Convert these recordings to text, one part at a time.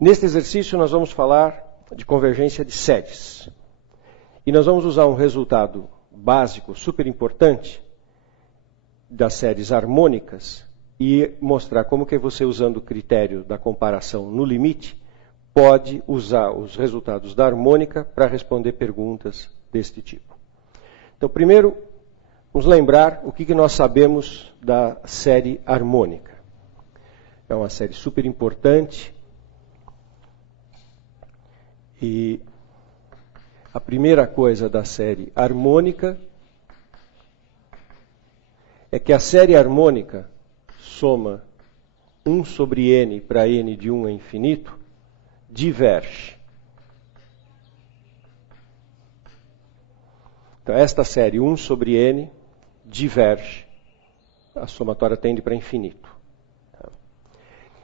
Neste exercício nós vamos falar de convergência de séries. E nós vamos usar um resultado básico, super importante, das séries harmônicas e mostrar como que você, usando o critério da comparação no limite, pode usar os resultados da harmônica para responder perguntas deste tipo. Então, primeiro, vamos lembrar o que nós sabemos da série harmônica. É uma série super importante e a primeira coisa da série harmônica é que a série harmônica soma 1 sobre n para n de 1 a infinito, diverge. Então, esta série 1 sobre n diverge. A somatória tende para infinito.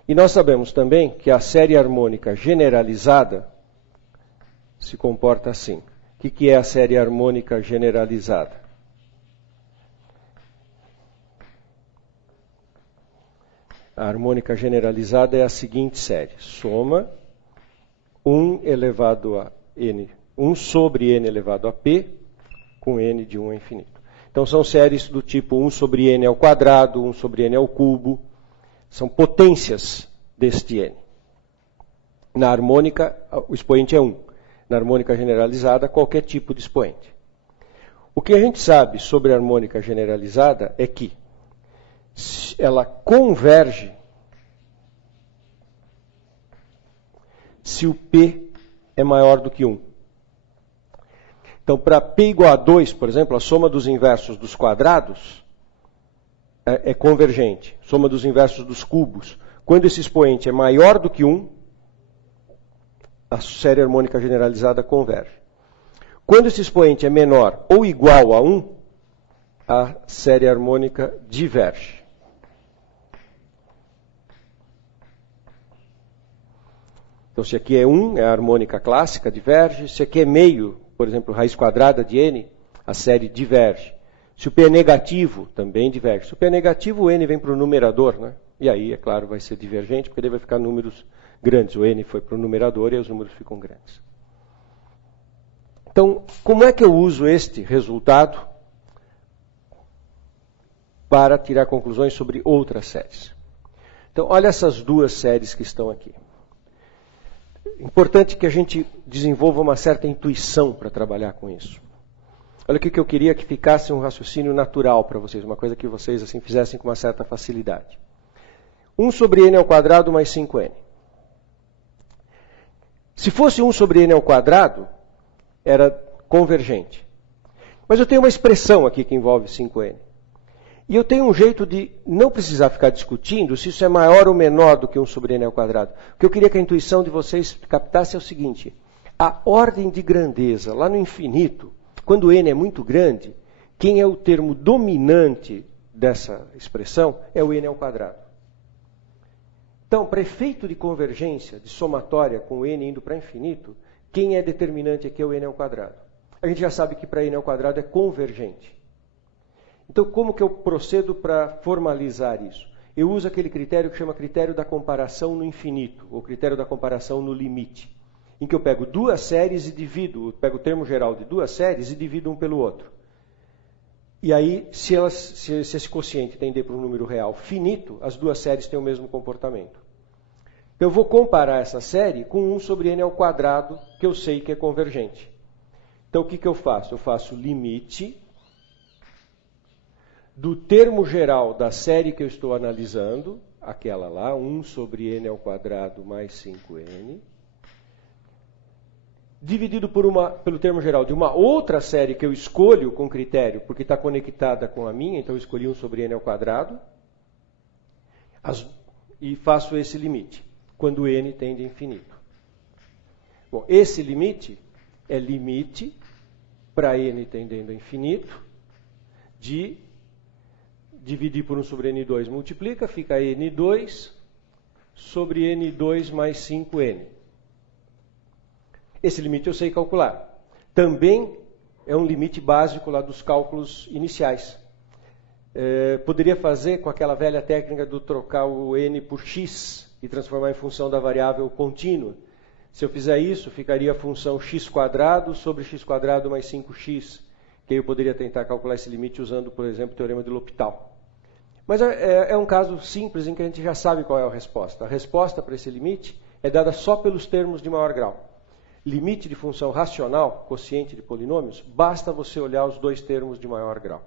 E nós sabemos também que a série harmônica generalizada se comporta assim. O que é a série harmônica generalizada? A harmônica generalizada é a seguinte série. Soma 1 elevado a n, 1 sobre n elevado a p, com n de 1 a infinito. Então são séries do tipo 1 sobre n ao quadrado, 1 sobre n ao cubo. São potências deste n. Na harmônica, o expoente é 1. Na harmônica generalizada, qualquer tipo de expoente. O que a gente sabe sobre a harmônica generalizada é que ela converge se o P é maior do que 1. Então, para P igual a 2, por exemplo, a soma dos inversos dos quadrados é convergente. Soma dos inversos dos cubos. Quando esse expoente é maior do que 1, a série harmônica generalizada converge. Quando esse expoente é menor ou igual a 1, a série harmônica diverge. Então, se aqui é 1, é a harmônica clássica, diverge. Se aqui é meio, por exemplo, raiz quadrada de n, a série diverge. Se o P é negativo, também diverge. Se o P é negativo, o n vem para o numerador, né? E aí, é claro, vai ser divergente, porque ele vai ficar números grandes. O n foi para o numerador e os números ficam grandes. Então, como é que eu uso este resultado para tirar conclusões sobre outras séries? Então, olha essas duas séries que estão aqui. Importante que a gente desenvolva uma certa intuição para trabalhar com isso. Olha o que eu queria que ficasse um raciocínio natural para vocês, uma coisa que vocês assim fizessem com uma certa facilidade. 1 sobre n ao quadrado mais 5n. Se fosse 1 sobre n ao quadrado, era convergente. Mas eu tenho uma expressão aqui que envolve 5n. E eu tenho um jeito de não precisar ficar discutindo se isso é maior ou menor do que 1 sobre n ao quadrado. O que eu queria que a intuição de vocês captasse é o seguinte. A ordem de grandeza, lá no infinito, quando n é muito grande, quem é o termo dominante dessa expressão é o n ao quadrado. Então, para efeito de convergência, de somatória com n indo para infinito, quem é determinante aqui é o n ao quadrado. A gente já sabe que para n ao quadrado é convergente. Então, como que eu procedo para formalizar isso? Eu uso aquele critério que chama critério da comparação no infinito, ou critério da comparação no limite, em que eu pego duas séries e divido, eu pego o termo geral de duas séries e divido um pelo outro. E aí, se esse quociente tender para um número real finito, as duas séries têm o mesmo comportamento. Eu vou comparar essa série com 1 sobre n ao quadrado, que eu sei que é convergente. Então, o que eu faço? Eu faço limite do termo geral da série que eu estou analisando, aquela lá, 1 sobre n ao quadrado mais 5n, dividido pelo termo geral de uma outra série que eu escolho com critério, porque está conectada com a minha, então eu escolhi 1 sobre n ao quadrado, e faço esse limite, quando n tende a infinito. Bom, esse limite é limite para n tendendo a infinito, de dividir por 1 sobre n2 multiplica, fica n2 sobre n2 mais 5n. Esse limite eu sei calcular. Também é um limite básico lá dos cálculos iniciais. Poderia fazer com aquela velha técnica do trocar o n por x e transformar em função da variável contínua. Se eu fizer isso, ficaria a função x² sobre x² mais 5x, que eu poderia tentar calcular esse limite usando, por exemplo, o teorema de L'Hopital. Mas é um caso simples em que a gente já sabe qual é a resposta. A resposta para esse limite é dada só pelos termos de maior grau. Limite de função racional, quociente de polinômios, basta você olhar os dois termos de maior grau.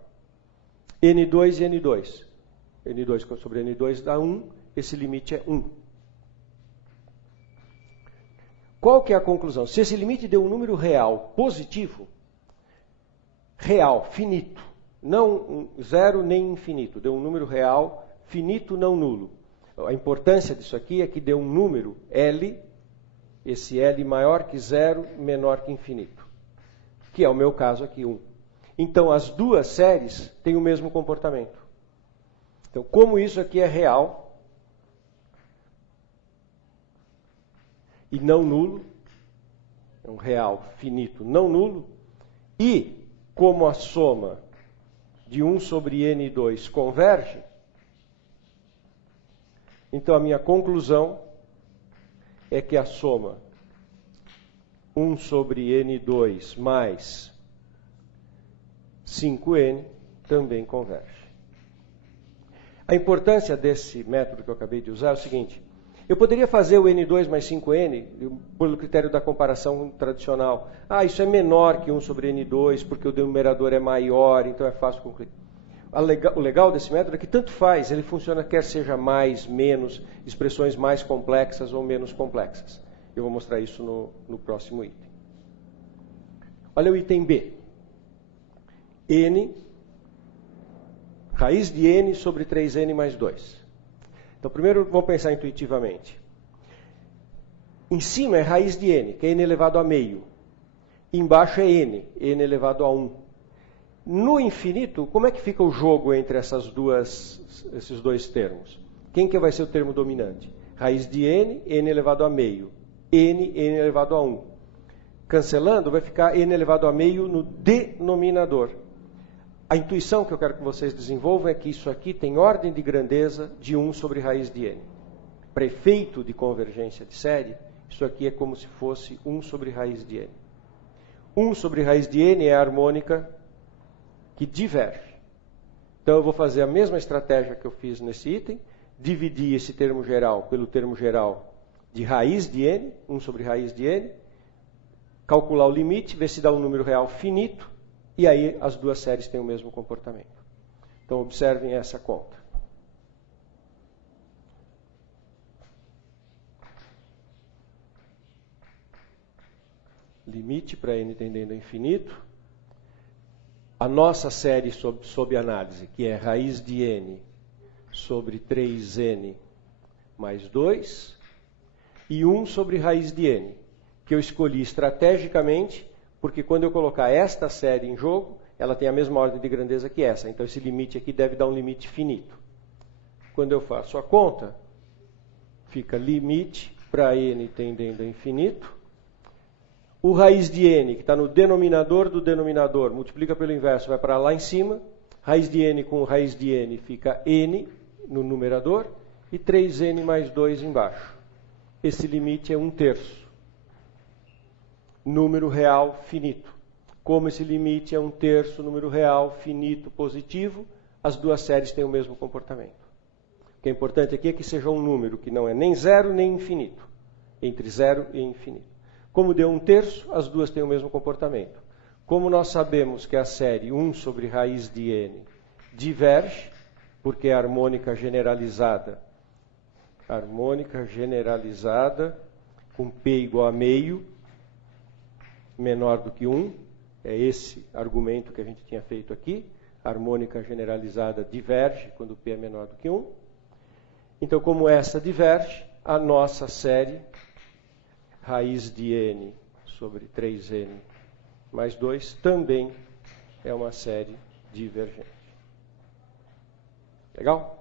N2 e N2. N2 sobre N2 dá 1, esse limite é 1. Qual que é a conclusão? Se esse limite deu um número real positivo, real, finito, não zero nem infinito, deu um número real, finito, não nulo. A importância disso aqui é que deu um número L, esse L maior que zero, menor que infinito, que é o meu caso aqui, 1. Então, as duas séries têm o mesmo comportamento. Então, como isso aqui é real e não nulo, é um real finito não nulo, e como a soma de 1 sobre N2 converge, então a minha conclusão é que a soma 1 sobre N2 mais 5N também converge. A importância desse método que eu acabei de usar é o seguinte: eu poderia fazer o N2 mais 5N pelo critério da comparação tradicional. Isso é menor que 1 sobre N2 porque o numerador é maior, então é fácil concluir. O legal desse método é que tanto faz, ele funciona quer seja mais, menos, expressões mais complexas ou menos complexas. Eu vou mostrar isso no próximo item. Olha o item B. N, raiz de N sobre 3N mais 2. Então, primeiro, vamos pensar intuitivamente. Em cima é raiz de N, que é N elevado a meio. Embaixo é N elevado a 1. No infinito, como é que fica o jogo entre esses dois termos? Quem que vai ser o termo dominante? Raiz de N elevado a meio. N elevado a 1. Cancelando, vai ficar N elevado a meio no denominador. A intuição que eu quero que vocês desenvolvam é que isso aqui tem ordem de grandeza de 1 sobre raiz de N. Para efeito de convergência de série, isso aqui é como se fosse 1 sobre raiz de N. 1 sobre raiz de N é a harmônica que diverge. Então eu vou fazer a mesma estratégia que eu fiz nesse item, dividir esse termo geral pelo termo geral de raiz de N, 1 sobre raiz de N, calcular o limite, ver se dá um número real finito, e aí as duas séries têm o mesmo comportamento. Então observem essa conta. Limite para N tendendo a infinito. A nossa série sob análise, que é raiz de N sobre 3N mais 2, e 1 sobre raiz de N, que eu escolhi estrategicamente, porque quando eu colocar esta série em jogo, ela tem a mesma ordem de grandeza que essa. Então esse limite aqui deve dar um limite finito. Quando eu faço a conta, fica limite para N tendendo a infinito. O raiz de N, que está no denominador do denominador, multiplica pelo inverso, vai para lá em cima. Raiz de N com raiz de N fica N no numerador e 3N mais 2 embaixo. Esse limite é 1/3. Número real finito. Como esse limite é 1/3 número real finito positivo, as duas séries têm o mesmo comportamento. O que é importante aqui é que seja um número que não é nem zero nem infinito, entre 0 e infinito. Como deu 1/3, as duas têm o mesmo comportamento. Como nós sabemos que a série 1 sobre raiz de N diverge, porque é harmônica generalizada com P igual a meio, menor do que 1, é esse argumento que a gente tinha feito aqui, a harmônica generalizada diverge quando P é menor do que 1. Então, como essa diverge, a nossa série, raiz de N sobre 3N mais 2, também é uma série divergente. Legal?